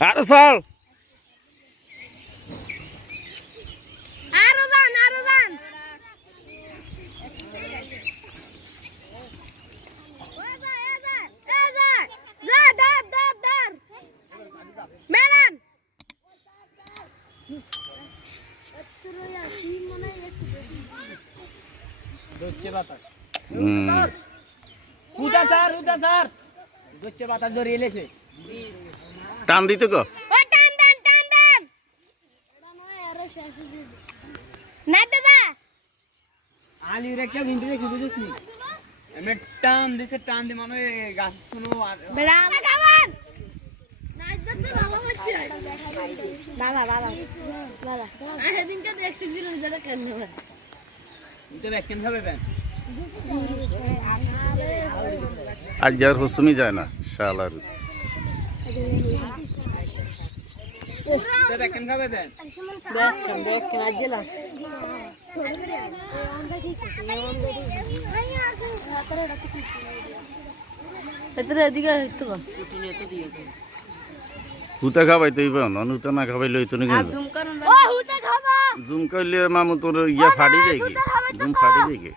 আরও চল। আরও যান আরও যান। দচ্ছে বাতাস। স্যার উদা স্যার দচ্ছে বাতাস ধরে এলেছে। টান দিতে গো টান টান টান টান নাই তো আলি রেখে কিন্তু রেখে বুঝিস নি? এমনি টান দিছে টান দি মানে গাছ কোনো আর বেড়া। সেদিনকে দেখছিলাম যেটা কেন তো ব্যাখ্যান খাবে ব্যান আজ যার হুসুমি যায় না শালার। এদিকে হইতো হুতা খাবাই তুই বোন হুতা না খাবাই লই তো জুম করলে মামু তোর ইয়া ফাটি যায় কি জুম ফাটি যায় কি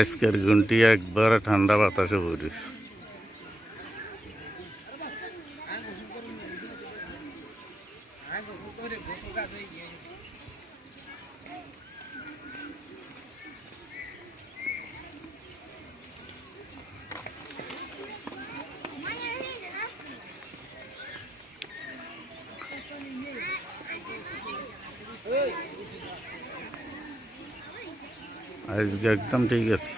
আজকের ঘন্টি একবার ঠান্ডা বাতাসে ভরিস আজকে একদম ঠিক আছে।